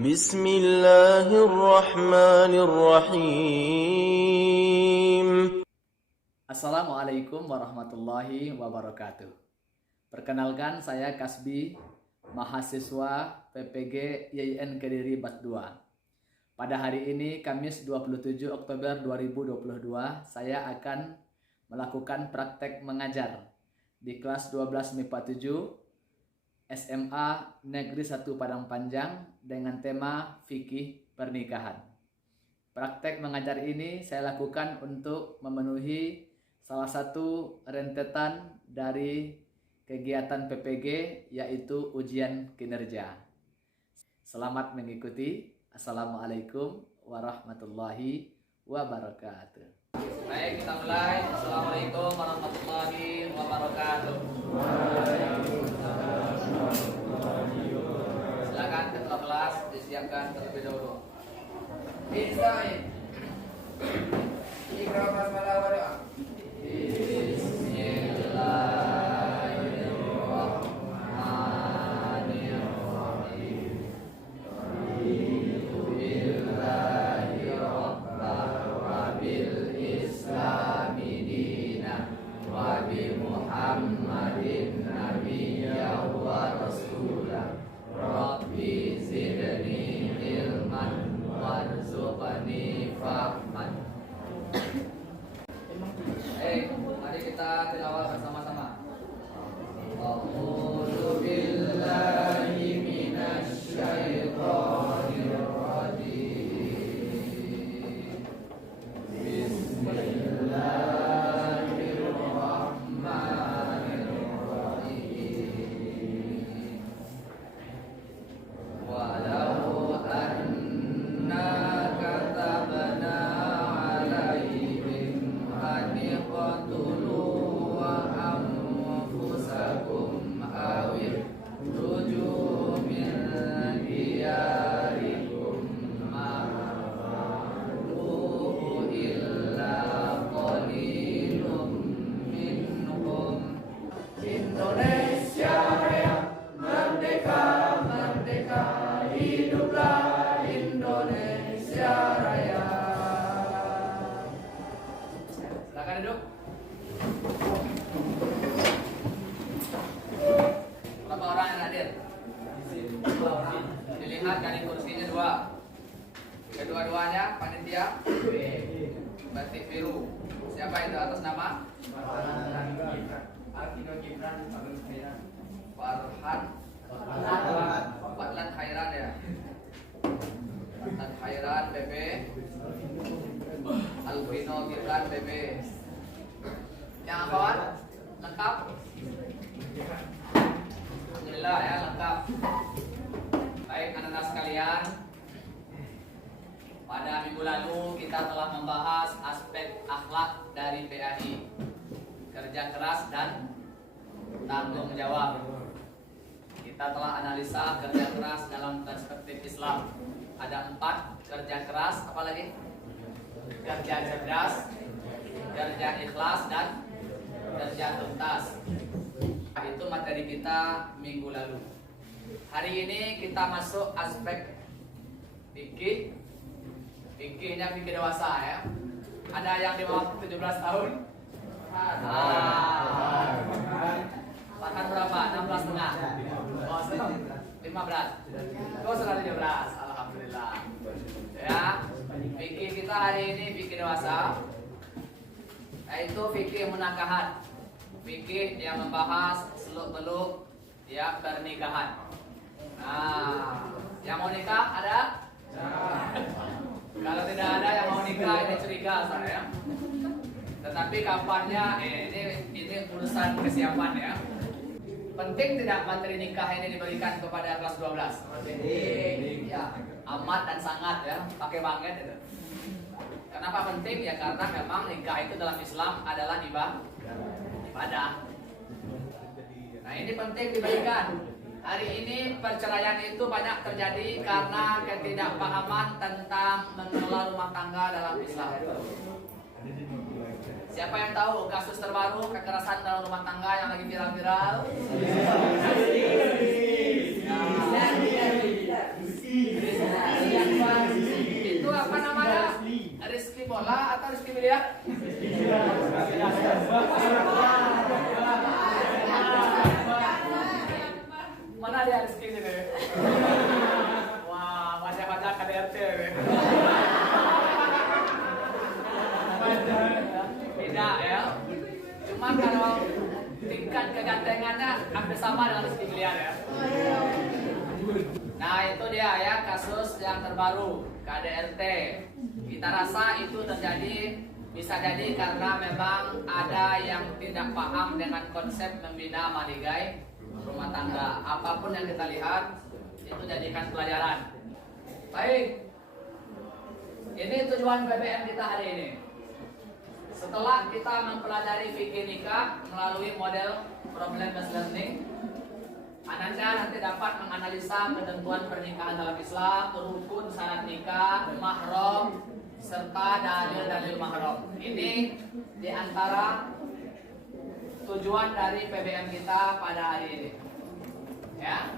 Bismillahirrahmanirrahim. Assalamualaikum warahmatullahi wabarakatuh. Perkenalkan, saya Kasbi, mahasiswa PPG YIN Kediri Bat 2. Pada hari ini, Kamis 27 Oktober 2022, saya akan melakukan praktek mengajar di kelas 12 MIPA 7 SMA Negeri 1 Padang Panjang dengan tema fikih pernikahan. Praktek mengajar ini saya lakukan untuk memenuhi salah satu rentetan dari kegiatan PPG, yaitu ujian kinerja. Selamat mengikuti. Assalamualaikum warahmatullahi wabarakatuh. Baik, kita mulai. Assalamualaikum warahmatullahi wabarakatuh. Silakan ketua kelas disiapkan terlebih dahulu. Bismillah. Ikra basmalah wa doa. Mari kita tilawah bersama-sama. A'udzu billahi minasy syaithanir rajim. Bismillahirrahmanirrahim. Walau anna katabna alaihim an yaqtulu wa anfusakum aw ikhruju min diyarikum ma fa'aluhu illa qalilun minhum. Indonesia Raya merdeka, merdeka, hiduplah Indonesia Raya. Silakan duduk. Berapa orang yang hadir? 2 orang. Dilihat dari kursinya 2. Kedua-duanya panitia batik biru. Siapa itu atas nama? Farhan Fatlan Khairan ya. Fatlan Khairan BB, Alvino Gibran BB. Yang akhwat lengkap? Alhamdulillah ya, lengkap. Baik anak-anak sekalian, pada minggu lalu kita telah membahas aspek akhlak dari PAI, kerja keras dan tanggung jawab. Kita telah analisa kerja keras dalam perspektif Islam. Ada 4: kerja keras, apalagi? Kerja cerdas, kerja ikhlas, dan kerja tuntas. Itu materi kita minggu lalu. Hari ini kita masuk aspek fikih. Fikihnya fikih dewasa ya. Ada yang di bawah 17 tahun? Bahkan berapa? 16,5? Oh, 15. Oh, sudah 17. Alhamdulillah. Ya, fikih kita hari ini fikih dewasa, yaitu fikih munakahat. Fikih yang membahas seluk-beluk ya pernikahan. Nah, yang mau nikah ada? Kalau tidak ada yang mau nikah, ini curiga saya. Tetapi kapannya ini urusan kesiapan ya. Penting tidak materi nikah ini diberikan kepada kelas 12? Penting. Ya, amat dan sangat ya, pakai banget itu. Kenapa penting? Ya karena memang nikah itu dalam Islam adalah ibadah. Nah, ini penting diberikan. Hari ini perceraian itu banyak terjadi karena ketidakpahaman tentang mengelola rumah tangga dalam Islam. Siapa yang tahu kasus terbaru kekerasan dalam rumah tangga yang lagi viral-viral? hampir sama dengan rezeki beliau ya. Nah itu dia ya kasus yang terbaru KDRT. Kita rasa itu terjadi bisa jadi karena memang ada yang tidak paham dengan konsep membina maligai rumah tangga. Apapun yang kita lihat itu jadikan pelajaran. Baik, ini tujuan PBM kita hari ini. Setelah kita mempelajari fikih nikah melalui model problem based learning, Anda nanti dapat menganalisa ketentuan pernikahan dalam Islam, rukun syarat nikah, mahram, serta dalil-dalil mahram. Ini diantara tujuan dari PBM kita pada hari ini. Ya,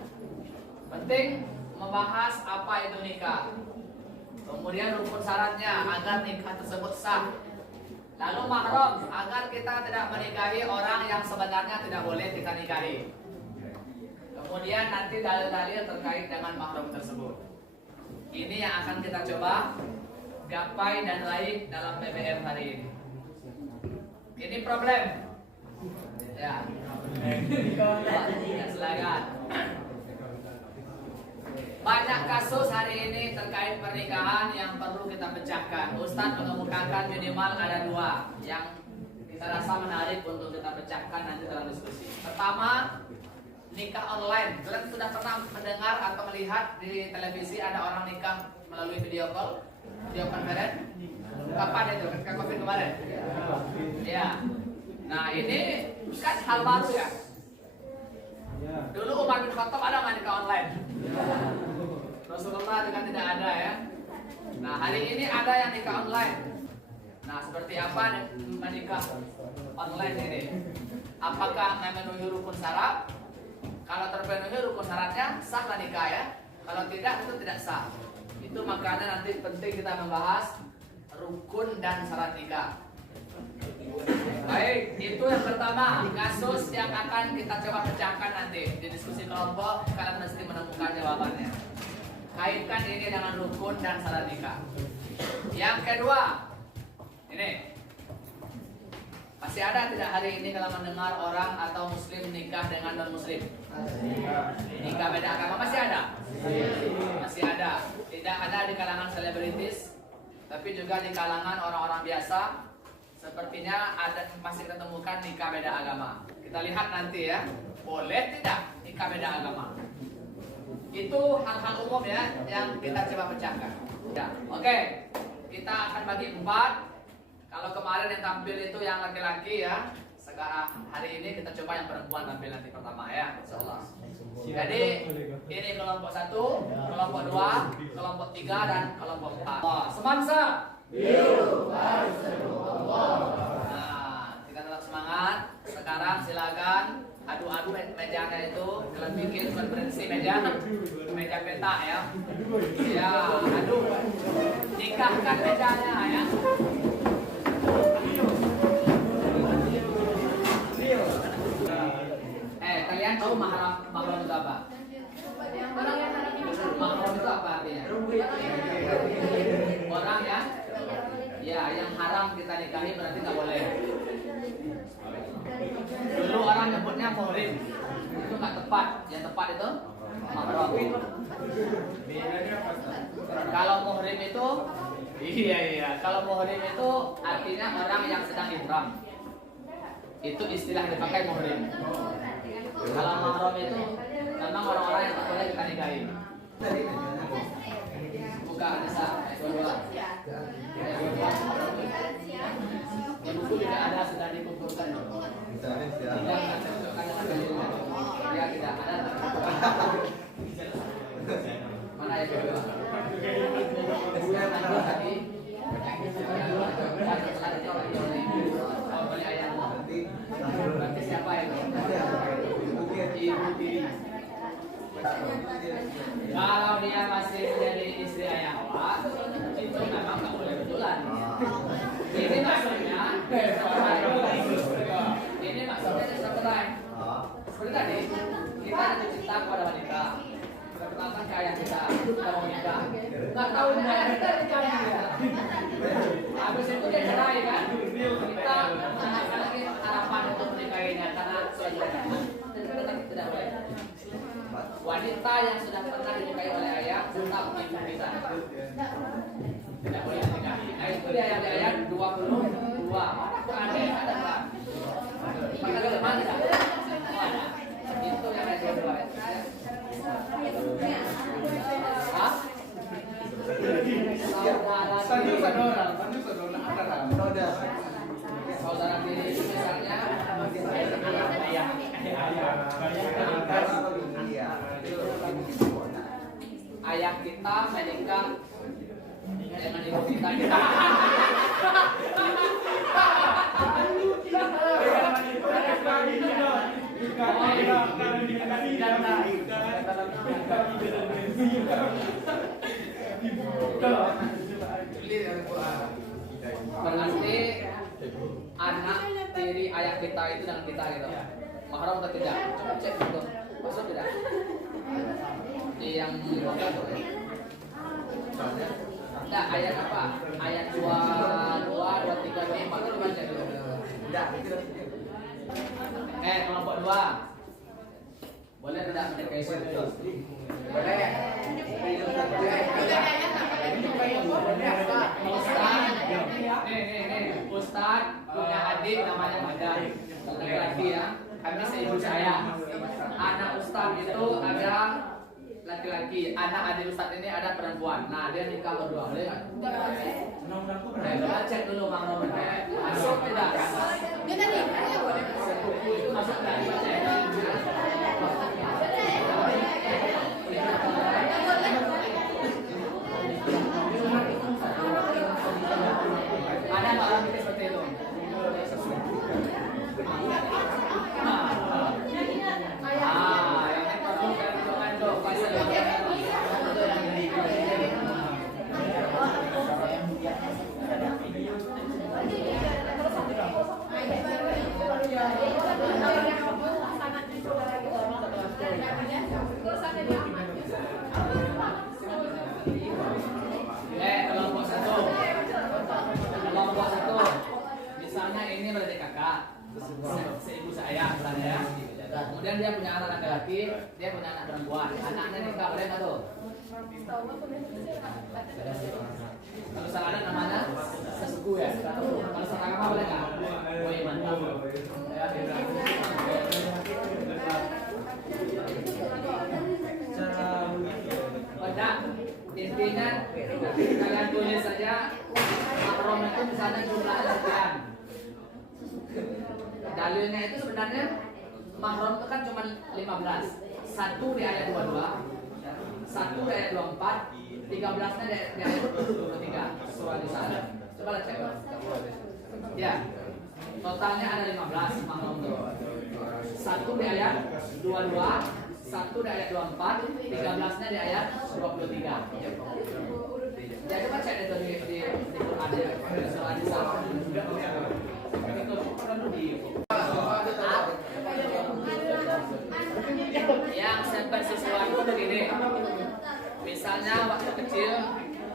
penting membahas apa itu nikah, kemudian rukun syaratnya agar nikah tersebut sah. Lalu mahram, agar kita tidak menikahi orang yang sebenarnya tidak boleh kita nikahi. Kemudian nanti dalil-dalil terkait dengan mahram tersebut. Ini yang akan kita coba gapai dan raih dalam PBM hari ini. Ini problem. Ya. Silakan. Banyak kasus hari ini terkait pernikahan yang perlu kita pecahkan. Ustadz mengemukakan minimal ada 2 yang kita rasa menarik untuk kita pecahkan nanti dalam diskusi. Pertama, nikah online. Kalian sudah pernah mendengar atau melihat di televisi ada orang nikah melalui video call, video conference? Kapan itu? Ketika COVID kemarin? Ya. Nah ini kan hal baru ya. Dulu Umar bin Khattab ada nggak nikah online? Rasulullah juga tidak ada ya. Nah hari ini ada yang nikah online. Nah seperti apa menikah online ini? Apakah memenuhi rukun syarat? Kalau terpenuhi rukun syaratnya sahlah nikah ya. Kalau tidak itu tidak sah. Itu makanya nanti penting kita membahas rukun dan syarat nikah. Baik, itu yang pertama, kasus yang akan kita coba pecahkan nanti di diskusi kelompok. Kalian mesti menemukan jawabannya. Kaitkan ini dengan rukun dan syarat nikah. Yang kedua, ini masih ada tidak hari ini kalau mendengar orang atau muslim nikah dengan non muslim? Nikah beda agama masih ada? Masih ada. Tidak ada di kalangan selebritis, tapi juga di kalangan orang-orang biasa. Sepertinya ada masih ketemukan nikah beda agama. Kita lihat nanti ya, boleh tidak nikah beda agama? Itu hal-hal umum ya yang kita coba pecahkan. Ya, oke. Kita akan bagi 4. Kalau kemarin yang tampil itu yang laki-laki ya, sekarang hari ini kita coba yang perempuan tampil nanti pertama ya, insyaallah. Jadi ini kelompok 1, kelompok 2, kelompok 3 dan kelompok 4. Semansa. Nah, kita tetap semangat. Sekarang silakan adu-adu mejanya itu. Kalian bikin konferensi meja peta ya. Ya, adu. Nikahkan mejanya ya. Kalian tahu mahram itu apa? Mahram itu apa artinya? Orang yang haram kita nikahi berarti nggak boleh. Dulu orang nyebutnya muhrim, itu nggak tepat. Yang tepat itu mahram. Kalau muhrim itu, kalau muhrim itu artinya orang yang sedang ihram. Itu istilah dipakai muhrim. Kalau mahram itu memang orang-orang yang tak boleh kita nikahi. Buka bisa. Di buku juga ada sudah dikumpulkan. Ya tidak ada. Mana ya coba? Tadi. Berarti siapa itu? Ibu tiri. Kalau dia masih menjadi istri ayah Hawa, itu memang nggak boleh betulan. Ini maksudnya seperti lain. Seperti tadi, kita jatuh cinta kepada wanita. Kita bertanya ke ayah kita mau nikah. Nggak tahu ini ayah kita nikah dia. Habis itu dia cerai kan? Kita menanyakan lagi harapan untuk menikahinya karena sudah tidak boleh. Wanita yang sudah pernah dinikahi oleh ayah tetap ibu kita. Tidak boleh dinikahi. Nah itu dia yang di ayat 22. Ada Pak. Maka ada mana tidak? Ada. Itu yang ayat 22. Hah? Saudara tiri itu misalnya ayah kita menikah dengan ibu kita. Berarti anak tiri ayah kita itu dengan kita gitu. Mahram atau tidak? Coba cek gitu. Masuk tidak? Di yang enggak, ayat apa? Ayat 22, 23, 24 itu baca dulu. Enggak. Kelompok 2. Boleh tidak mendekai situ? Boleh. Ustaz punya adik namanya Madan, laki-laki ya. Kami seibu saya. Anak Ustaz itu ada laki-laki, anak adik Ustaz ini ada perempuan. Nah dia nikah berdua, boleh nggak? Coba cek dulu Bang Roman. Masuk tidak? Masuk tidak? Ada nggak orang kita seperti itu? Yang perlu kan dong pasal kelompok satu. Kelompok satu. Misalnya ini berarti kakak, seibu saya misalnya ya. Kemudian dia punya anak laki-laki, dia punya anak perempuan. Anaknya nikah boleh nggak tuh? Kalau salah anak namanya sesuku ya. Kalau salah agama boleh nggak? Boleh, mantap. Tidak, intinya kalian tulis saja mahram itu misalnya jumlahnya sekian. Dalilnya itu sebenarnya mahram itu kan cuma 15. Satu di ayat 22, satu di ayat 24, 13-nya di ayat 23 surah Nisa. Coba cek. Ya, totalnya ada 15 mahram itu. Satu di ayat 22, satu di ayat 24, 13-nya di ayat 23. Ya coba cek itu di Quran ya, di surah Nisa. Yang seperti sesuatu begini. Misalnya waktu kecil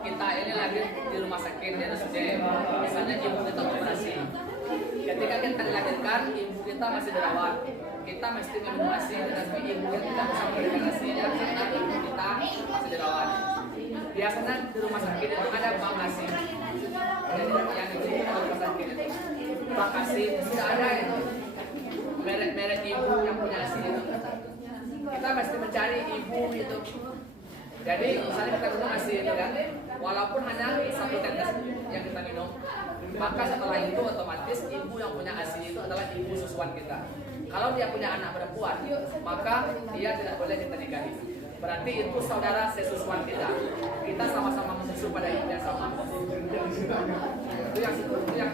kita ini lagi di rumah sakit di RSUD. Misalnya ibu kita operasi. Ketika kita dilahirkan, ibu kita masih dirawat. Kita mesti minum ASI, tetapi ibu kita bisa memberikan ASI-nya karena ibu kita masih dirawat. Biasanya di rumah sakit itu ada bank ASI. Jadi yang itu di rumah sakit itu bank ASI sudah ada itu merek ibu yang punya ASI itu. Kita mesti mencari ibu itu. Jadi misalnya kita minum ASI itu kan, walaupun hanya satu tetes yang kita minum, maka setelah itu otomatis ibu yang punya ASI itu adalah ibu susuan kita. Kalau dia punya anak perempuan, maka dia tidak boleh kita nikahi. Berarti itu saudara sesusuan kita. Kita sama-sama menyusu pada ibu yang sama. Itu yang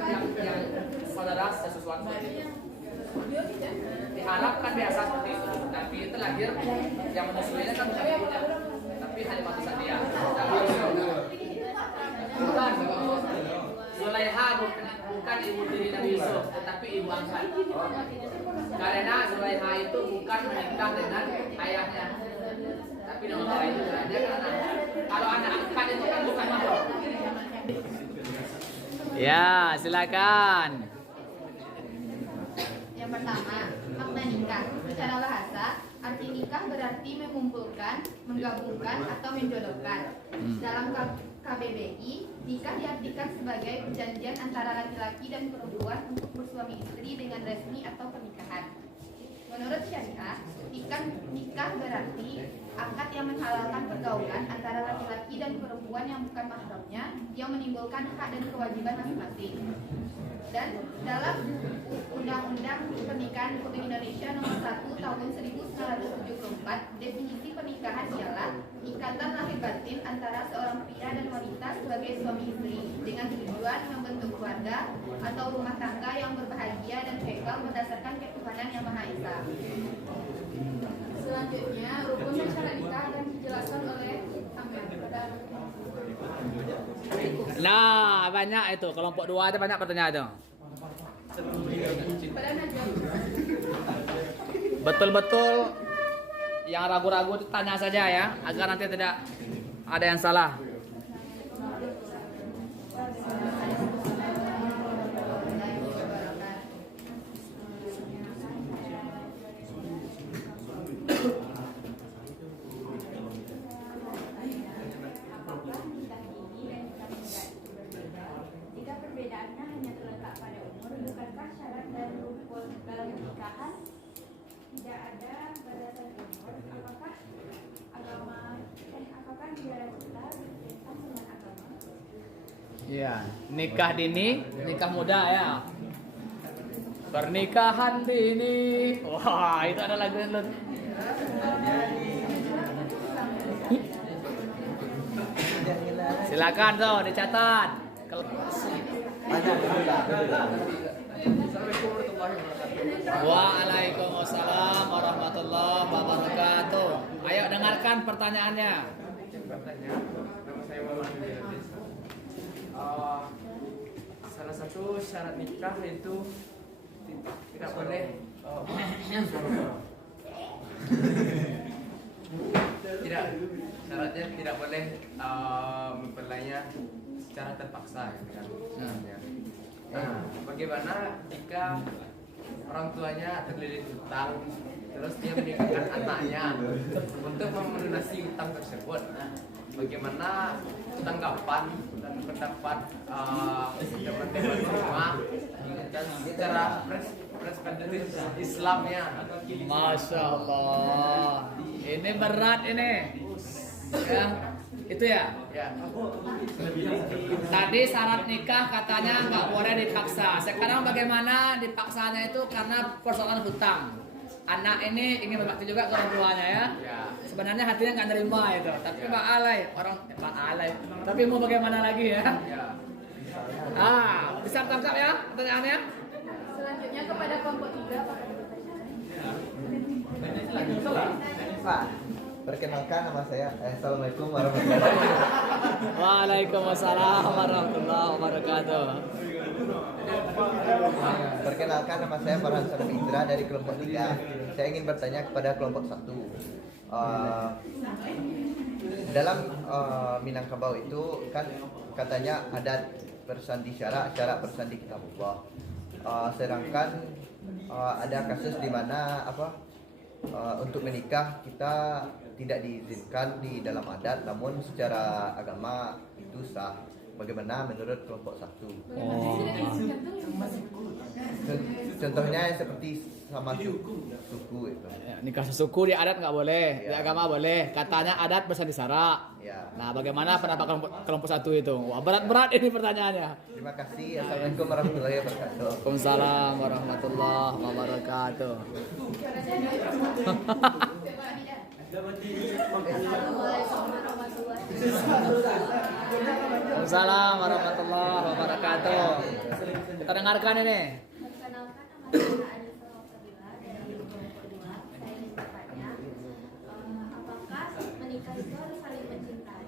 saudara sesusuan seperti itu. Diharapkan biasa seperti itu. Nabi itu lahir yang menyusuinya kan bukan ibunya, tapi Halimah Sa'diyah. Bukan. Zulaiha bukan ibu tiri Nabi Yusuf, tetapi ibu angkat. Karena Zulaiha itu bukan menikah dengan ayahnya, tapi dengan orang itu dia kan anak. Kalau anak angkat itu kan bukan mahram. Ya, silakan. Yang pertama, makna nikah. Secara bahasa, Nikah berarti mengumpulkan, menggabungkan, atau menjodohkan. Dalam KBBI, nikah diartikan sebagai perjanjian antara laki-laki dan perempuan untuk bersuami istri dengan resmi atau pernikahan. Menurut syariah, nikah berarti akad yang menghalalkan pergaulan antara laki-laki dan perempuan yang bukan mahramnya, yang menimbulkan hak dan kewajiban masing-masing. Dan dalam Undang-Undang Pernikahan Republik Indonesia Nomor 1 Tahun 1974, definisi pernikahan ialah ikatan lahir batin antara seorang pria dan wanita sebagai suami istri dengan tujuan membentuk keluarga atau rumah tangga yang berbahagia dan kekal berdasarkan ketuhanan Yang Maha Esa. Selanjutnya, rukun dan syarat nikah akan dijelaskan oleh Amir. Nah, banyak itu. Kelompok 2 ada banyak pertanyaan itu. Betul-betul yang ragu-ragu itu tanya saja ya, agar nanti tidak ada yang salah. Jika perbedaannya hanya terletak pada umur, bukankah syarat dan rukun dalam pernikahan tidak ada batasan umur? Apakah negara kita berkaitan dengan agama? Iya, nikah dini, nikah muda ya. Pernikahan dini. Wah, itu ada lagu yang silakan tuh dicatat. Waalaikumsalam warahmatullahi wabarakatuh. Ayo dengarkan pertanyaannya. Nama saya Muhammad Abdulaziz. Salah satu syarat nikah itu tidak boleh syaratnya tidak boleh mempelainya secara terpaksa gitu kan. Nah, bagaimana jika orang tuanya terlilit hutang, terus dia menikahkan anaknya untuk melunasi hutang tersebut? Bagaimana tanggapan dan pendapat teman-teman semua dan secara perspektif Islamnya? Masya Allah, ini berat ini. Ya, itu ya. Ya. Tadi syarat nikah katanya nggak boleh dipaksa. Sekarang bagaimana dipaksanya itu karena persoalan hutang. Anak ini ingin berbakti juga ke orang tuanya ya. Ya. Sebenarnya hatinya nggak nerima itu, tapi Pak Alay Tapi mau bagaimana lagi ya? Ya. Bisa tangkap ya pertanyaannya? Selanjutnya kepada kelompok 3, Pak. Pak, perkenalkan nama saya. Assalamualaikum warahmatullahi wabarakatuh. Waalaikumsalam warahmatullahi wabarakatuh. Perkenalkan nama saya Farhan Sarif Indra dari kelompok 3. Saya ingin bertanya kepada kelompok 1. Dalam Minangkabau itu kan katanya adat bersandi syarak bersandi kitabullah. Sedangkan ada kasus di mana untuk menikah kita tidak diizinkan di dalam adat, namun secara agama itu sah. Bagaimana menurut kelompok 1? Contohnya seperti sama suku itu. Ya, nikah sesuku di adat nggak boleh, di Ya. agama boleh. Katanya adat bersandi sara. Ya. Nah, bagaimana pendapat kelompok 1 itu? Wah, berat ini pertanyaannya. Terima kasih. Assalamualaikum warahmatullahi wabarakatuh. Waalaikumsalam warahmatullahi wabarakatuh. Waalaikumsalam warahmatullahi wabarakatuh. Kita dengarkan ini. Perkenalkan, nama saya Anissa Rosabila dari kelompok 2. Saya ingin bertanya, apakah menikah itu harus saling mencintai?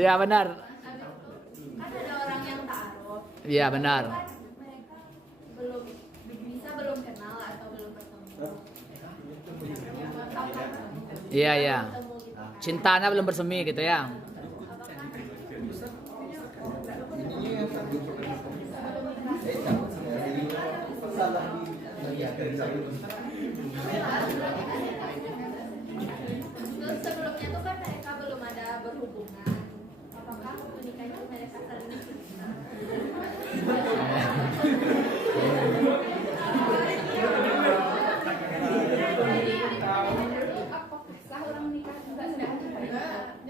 Iya benar. Kan ada orang yang ta'aruf. Iya benar. Kan mereka belum kenal atau belum bertemu. Iya iya. Cintanya belum bersemi gitu ya.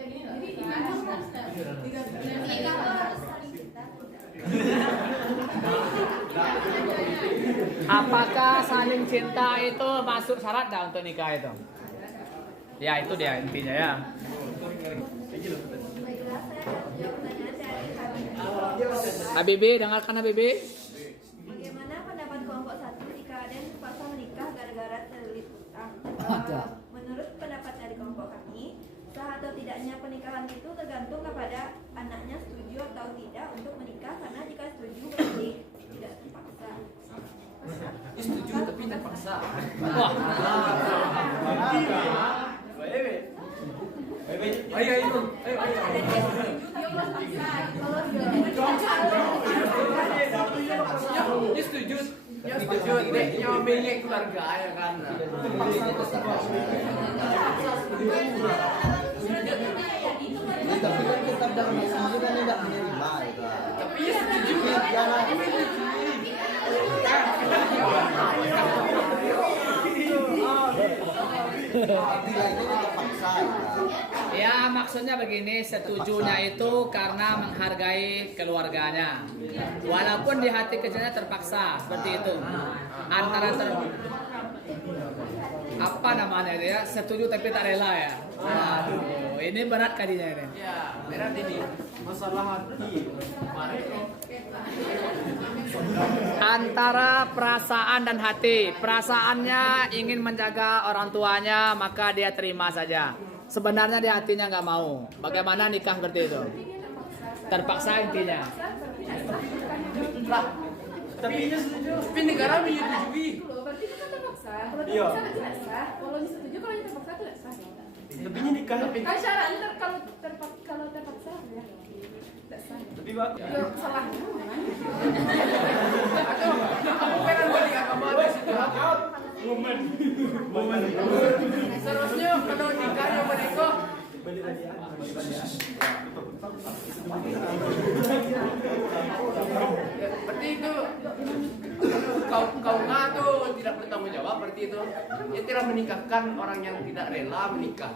Nikah tuh harus saling cinta. Apakah saling cinta itu masuk syarat dah untuk nikah itu? Ya itu dia intinya ya. Baiklah, saya jawab pertanyaan dari Habib. Habibi, dengarkan Habibi. Bagaimana pendapat kelompok satu jika ada yang terpaksa menikah gara-gara terlilit utang? Menurut pendapat dari kelompok kami, sah atau tidaknya pernikahan itu tergantung kepada anaknya setuju atau tidak untuk menikah, karena jika setuju berarti tidak terpaksa. Setuju tapi terpaksa. Wah. Ayo. Ini setuju. Yang setuju nyambilnya keluarga ya kan. Tapi kan tetap dalam Islam juga tidak menerima itu. Tapi ya setuju. Jangan bilang ini terpaksa. Ya maksudnya begini, setujunya itu karena menghargai keluarganya. Walaupun di hati kecilnya terpaksa seperti itu. Antara apa namanya itu ya, setuju tapi tak rela ya. Aduh, ini berat kadinya ini. Ya, berat ini. Masalah hati. Antara perasaan dan hati. Perasaannya ingin menjaga orang tuanya, maka dia terima saja. Sebenarnya di hatinya nggak mau. Bagaimana nikah seperti itu? Terpaksa intinya. Tapi negara menyetujui. Berarti itu kan terpaksa. Kalau Iya. terpaksa tidak sah. Kalau disetujui, kalau terpaksa tidak sah. Tapi ini nikah tapi Kan syaratnya kalau terpaksa ya tidak sah. tapi bagus. Ya salahnya. Atau kamu pengen balik agama di situ? Momen. Seharusnya kalau nikahnya menikah berarti itu kau nggak tuh tidak bertanggung jawab, berarti itu ya tidak menikahkan orang yang tidak rela menikah.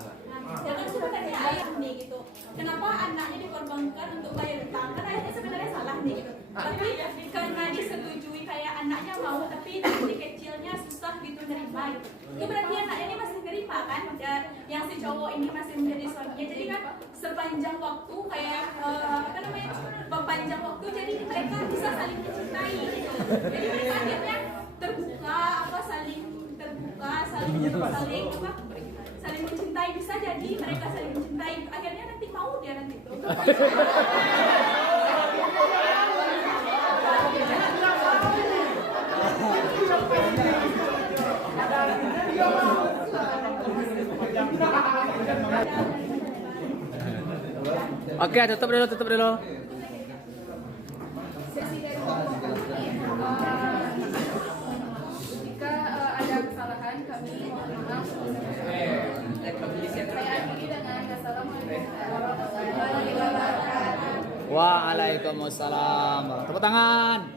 Jangan sebenarnya ayah nih gitu. Kenapa anaknya dikorbankan untuk bayar utang? Kan ayahnya sebenarnya salah nih gitu. Tapi karena disetujui kayak anaknya mau, tapi dari kecilnya susah gitu nerima gitu. Itu berarti anaknya ini masih nerima kan? Dan yang si cowok ini masih menjadi suaminya. Jadi kan sepanjang waktu kayak apa namanya? Sepanjang waktu jadi mereka bisa saling mencintai gitu. Jadi mereka akhirnya terbuka apa saling terbuka saling apa? Saling mencintai, bisa jadi mereka saling mencintai, akhirnya nanti mau dia nanti tuh. Oke, tutup dulu. Sesi dari kelompok kami, jika ada kesalahan kami mohon maaf. Saya akhiri dengan assalamualaikum warahmatullahi wabarakatuh. Waalaikumsalam. Tepuk tangan.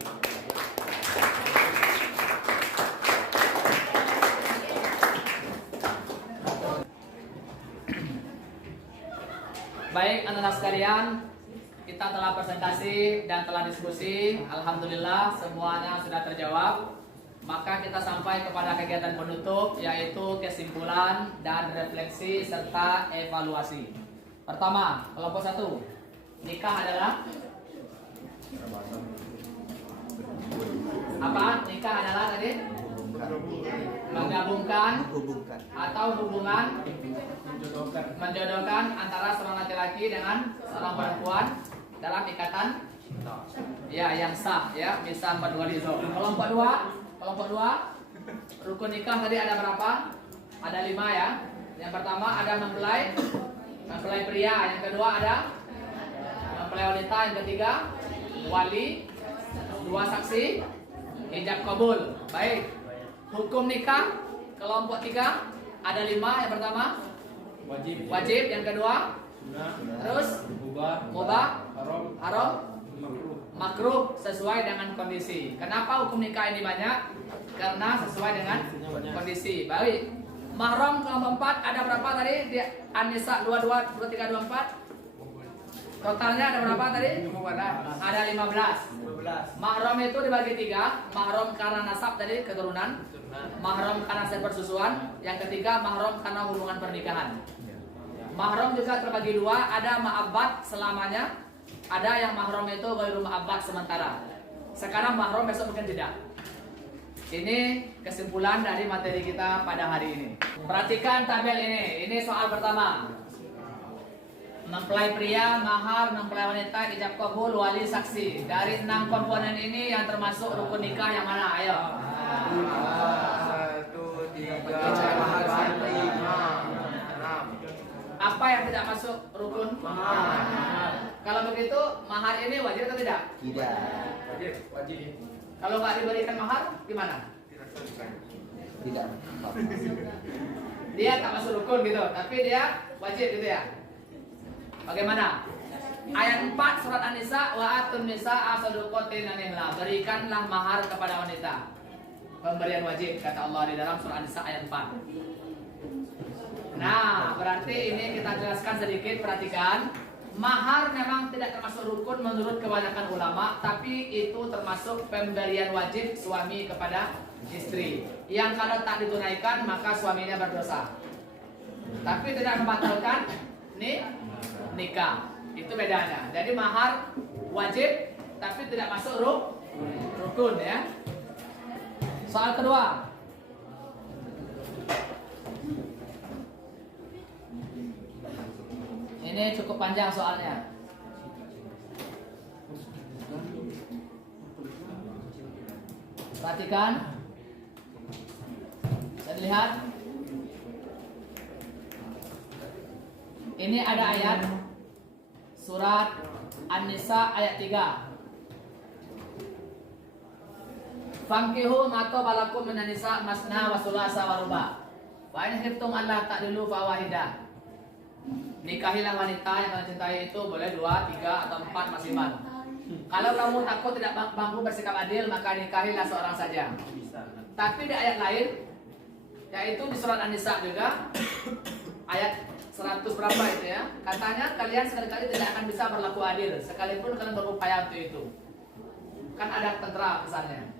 Baik, anak-anak sekalian, kita telah presentasi dan telah diskusi. Alhamdulillah semuanya sudah terjawab. Maka kita sampai kepada kegiatan penutup, yaitu kesimpulan dan refleksi serta evaluasi. Pertama, kelompok 1. Nikah adalah apa? Nikah adalah tadi menggabungkan atau hubungan menjodohkan antara seorang laki-laki dengan seorang perempuan dalam ikatan ya yang sah ya, misal berwalizo. Kelompok 2 rukun nikah tadi ada berapa? Ada 5 ya. Yang pertama ada mempelai pria, yang kedua ada mempelai wanita, yang ketiga wali, 2 saksi, ijab kabul. Baik. Hukum nikah kelompok 3 ada 5. Yang pertama wajib, yang kedua terus mubah, haram, makruh sesuai dengan kondisi. Kenapa hukum nikah ini banyak? Karena sesuai dengan kondisi. Baik. Mahram kelompok 4 ada berapa tadi? Di An-Nisa 22, 23, 24. Totalnya ada berapa tadi? Ada 15. Mahram itu dibagi 3. Mahram karena nasab tadi, keturunan. Mahram karena persusuan. Yang ketiga mahram karena hubungan pernikahan. Mahram juga terbagi 2. Ada ma'abat selamanya. Ada yang mahram itu ghairu ma'abat sementara. Sekarang mahram, besok mungkin tidak. Ini kesimpulan dari materi kita pada hari ini. Perhatikan tabel ini. Ini soal pertama. Mempelai pria, mahar, mempelai wanita, ijab kabul, wali, saksi. Dari 6 komponen ini yang termasuk rukun nikah yang mana? Ayo. 1, 3, 4, 5, 6. Apa yang tidak masuk rukun? Mahar. Kalau begitu, mahar ini wajib atau tidak? Tidak. Wajib. Kalau nggak diberikan mahar, gimana? Tidak. Dia tak masuk rukun gitu, tapi dia wajib gitu ya. Bagaimana? Ayat 4 surat An-Nisa, wa atun nisaa saduqatin nihla. Berikanlah mahar kepada wanita. Pemberian wajib kata Allah di dalam surat An-Nisa ayat 4. Nah, berarti ini kita jelaskan sedikit, perhatikan. Mahar memang tidak termasuk rukun menurut kebanyakan ulama, tapi itu termasuk pemberian wajib suami kepada istri. Yang kalau tak ditunaikan maka suaminya berdosa. Tapi tidak membatalkan nikah. Itu bedanya. Jadi mahar wajib tapi tidak masuk rukun ya. Soal kedua. Ini cukup panjang soalnya. Perhatikan. Bisa dilihat. Ini ada ayat surat An-Nisa ayat 3. Fankihu ma tabalakum minan nisa masna wa sulasa wa ruba. Wa in khiftum alla ta'dilu fa wahidah. Nikahilah wanita yang kalian cintai itu boleh 2, 3 atau 4 maksimal. Kalau kamu takut tidak mampu bersikap adil maka nikahilah seorang saja. Tapi di ayat lain yaitu di surat An-Nisa juga ayat 100 berapa itu ya? Katanya kalian sekali-kali tidak akan bisa berlaku adil sekalipun kalian berupaya untuk itu. Kan ada tentara pesannya.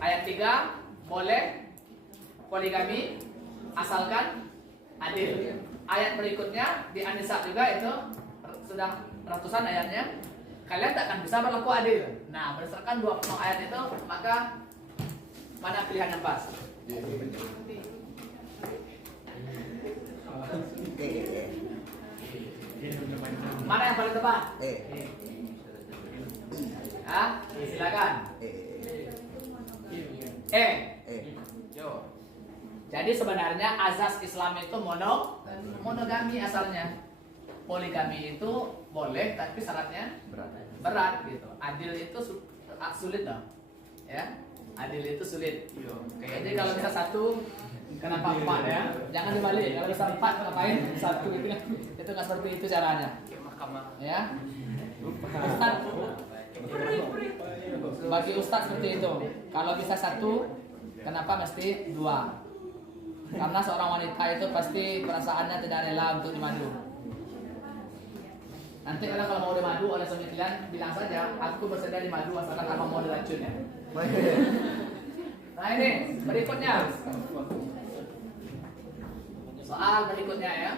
Ayat 3 boleh poligami asalkan adil. Ayat berikutnya di An-Nisa juga itu sudah ratusan ayatnya. Kalian tak akan bisa berlaku adil. Nah, berdasarkan 20 ayat itu, maka mana pilihan yang pas? Mana yang paling tepat? Silakan. Jadi sebenarnya azas Islam itu monogami asalnya. Poligami itu boleh tapi syaratnya berat gitu. Adil itu sulit dong. Ya. Adil itu sulit. Jadi kalau bisa 1 kenapa 4 ya? Jangan dibalik. Kalau bisa 4 ngapain 1 gitu kan. Itu nggak seperti itu caranya. Ya. Ustaz, bagi ustaz seperti itu. Kalau bisa 1 kenapa mesti 2? Karena seorang wanita itu pasti perasaannya tidak rela untuk dimadu. Nanti kalau mau dimadu oleh suami kalian, bilang saja, aku bersedia dimadu asalkan abang mau diracun ya. Nah ini berikutnya. Soal berikutnya ya.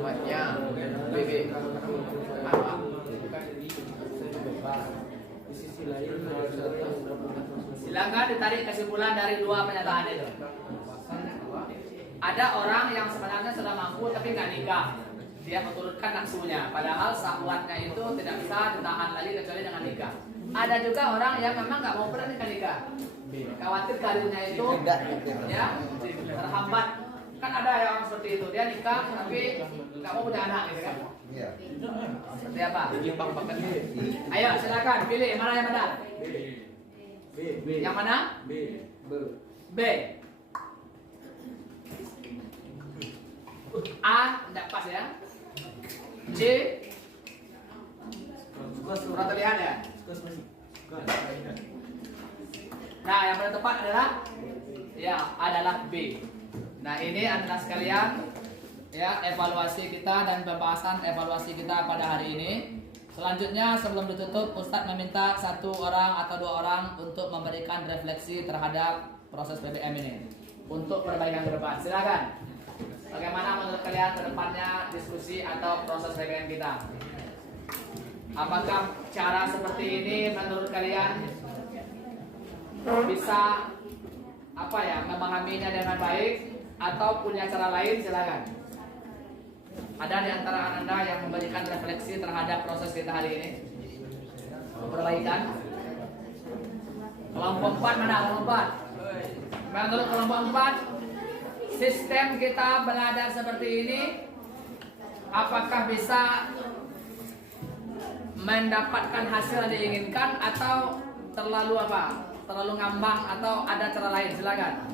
Selanjutnya BB Silakan ditarik kesimpulan dari 2 pernyataan itu. Ada orang yang sebenarnya sudah mampu tapi nggak nikah. Dia menurutkan nafsunya, padahal syahwatnya itu tidak bisa ditahan lagi kecuali dengan nikah. Ada juga orang yang memang nggak mau pernah nikah. Khawatir karirnya itu ya terhambat. Kan ada ya orang seperti itu, dia nikah tapi nggak mau punya anak gitu kan? Iya. Seperti apa? Ayo silakan pilih mana yang benar. Yang mana? B. A tidak pas ya. C. Surat terlihat ya? Nah, yang paling tepat adalah B. Nah, ini adalah sekalian ya evaluasi kita dan pembahasan evaluasi kita pada hari ini. Selanjutnya sebelum ditutup, Ustadz meminta 1 orang atau 2 orang untuk memberikan refleksi terhadap proses PBM ini untuk perbaikan ke depan. Silakan. Bagaimana menurut kalian ke depannya diskusi atau proses PBM kita? Apakah cara seperti ini menurut kalian bisa memahaminya dengan baik atau punya cara lain? Silakan. Ada di antara Anda yang memberikan refleksi terhadap proses kita hari ini? Perbaikan. Kelompok 4 mana? Kelompok 4. Menurut kelompok 4, sistem kita belajar seperti ini apakah bisa mendapatkan hasil yang diinginkan atau terlalu terlalu ngambang atau ada cara lain? Silakan.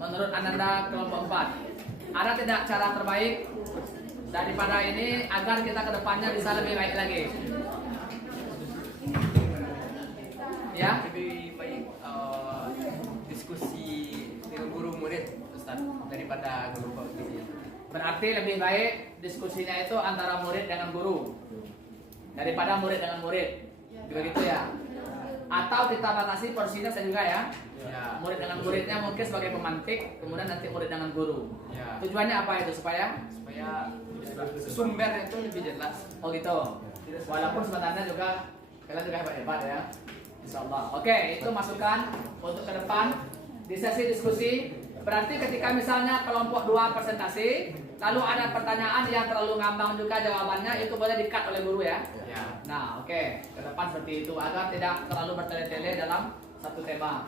Menurut Anda kelompok 4, ada tidak cara terbaik daripada ini agar kita ke depannya bisa lebih baik lagi? Ya, Lebih baik diskusi dengan guru murid Ustaz daripada kelompok ini. berarti lebih baik diskusinya itu antara murid dengan guru daripada murid dengan murid. Begitu ya? Atau kita batasi porsinya juga ya? Ya. Murid dengan muridnya mungkin sebagai pemantik, kemudian nanti murid dengan guru. Ya. Tujuannya apa itu? Supaya Sumbernya itu lebih jelas. oh gitu. Walaupun sebenarnya juga kalian juga hebat-hebat ya. Insyaallah. Oke, itu masukan untuk ke depan di sesi diskusi. Berarti ketika misalnya kelompok 2 presentasi, lalu ada pertanyaan yang terlalu ngambang juga jawabannya, itu boleh di-cut oleh guru ya. Ya. Nah, oke. Ke depan seperti itu agar tidak terlalu bertele-tele dalam satu tema.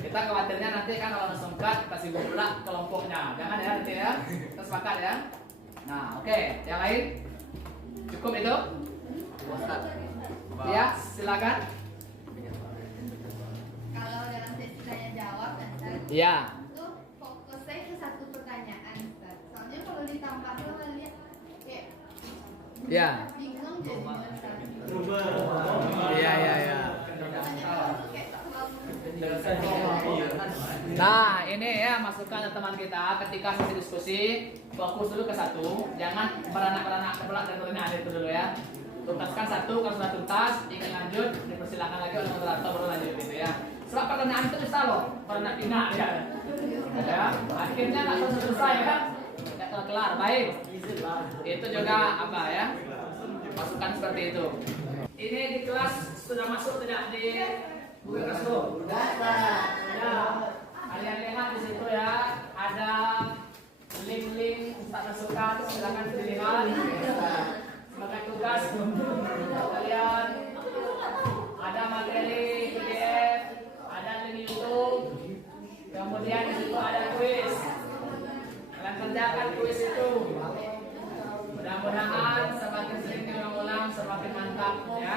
Kita khawatirnya nanti kan kalau langsung cut kasih pula kelompoknya. Jangan ya nanti ya. Kita sepakat ya. Nah, oke. Yang lain? Cukup itu? Ustaz. Ya, silakan. Kalau dalam sesi tanya jawab Ustaz, Iya. itu fokusnya ke 1 pertanyaan Ustaz. Soalnya kalau ditambah tuh lihat kayak Iya. bingung jadi Ustaz. Iya. Soalnya kalau tuh kayak terlalu Nah, ini ya masukan teman kita ketika sesi diskusi, fokus dulu ke 1, jangan beranak-beranak kebelah dan turunnya ada itu dulu ya. Tuntaskan 1, kalau sudah tuntas, ingin lanjut, dipersilakan lagi oleh moderator baru lanjut gitu ya. Sebab pertanyaan itu bisa loh, pernah pindah ya. Ya, akhirnya nggak selesai ya, nggak kelar. Baik, itu juga ya, masukan seperti itu. Ini di kelas sudah masuk tidak di Google Classroom? Ya, kalian lihat di situ ya, ada link-link Ustaz masukkan, silakan dilihat. Sebagai tugas kalian ada materi PDF, ada link YouTube, kemudian di situ ada kuis. Kalian kerjakan kuis itu. Mudah-mudahan semakin sering diulang-ulang semakin mantap ya.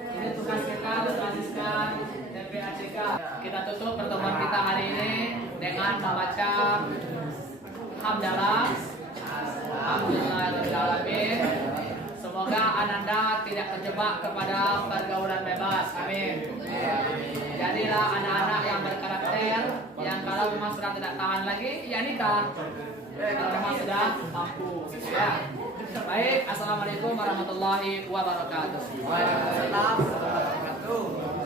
Ini tugas kita berbasiskan TPACK. Kita tutup pertemuan kita hari ini dengan membaca hamdalah. Alhamdulillahirobbilalamin. Semoga Ananda tidak terjebak kepada pergaulan bebas. Amin. Jadilah anak-anak yang berkarakter, yang kalau memang sudah tidak tahan lagi, ya nikah. Kalau memang sudah mampu. Ya. Baik, assalamualaikum warahmatullahi wabarakatuh. Waalaikumsalam warahmatullahi wabarakatuh.